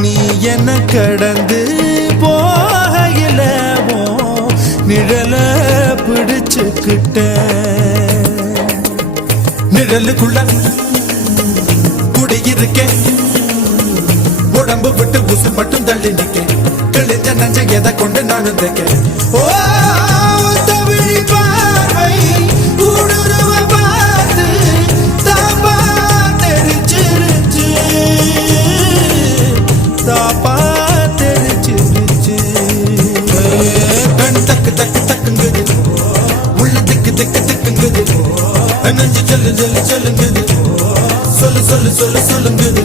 நீ என்ன கடந்து போகையில நிழல பிடிச்சுக்கிட்ட நிழலுக்குள்ள குடியிருக்கேன் உடம்பு விட்டு உசு மட்டும் தள்ளி நிக்க கிழிஞ்ச நஞ்ச எதை கொண்டு நானும் தைக்க ஓ தமிழ் பார்வை ஊடுருவ பார்த்து தாப்பா தெரிச்சிருச்சு தாப்பா தெரிச்சிருச்சு கண் தக்கு தக்கு தக்குங்குது உள்ள திக்கு திக்கு திக்குங்குது நெஞ்சு சொல்லு சொல்லு சொல்லுங்குது சொல்லு சொல்லு சொல்லு சொல்லுங்குது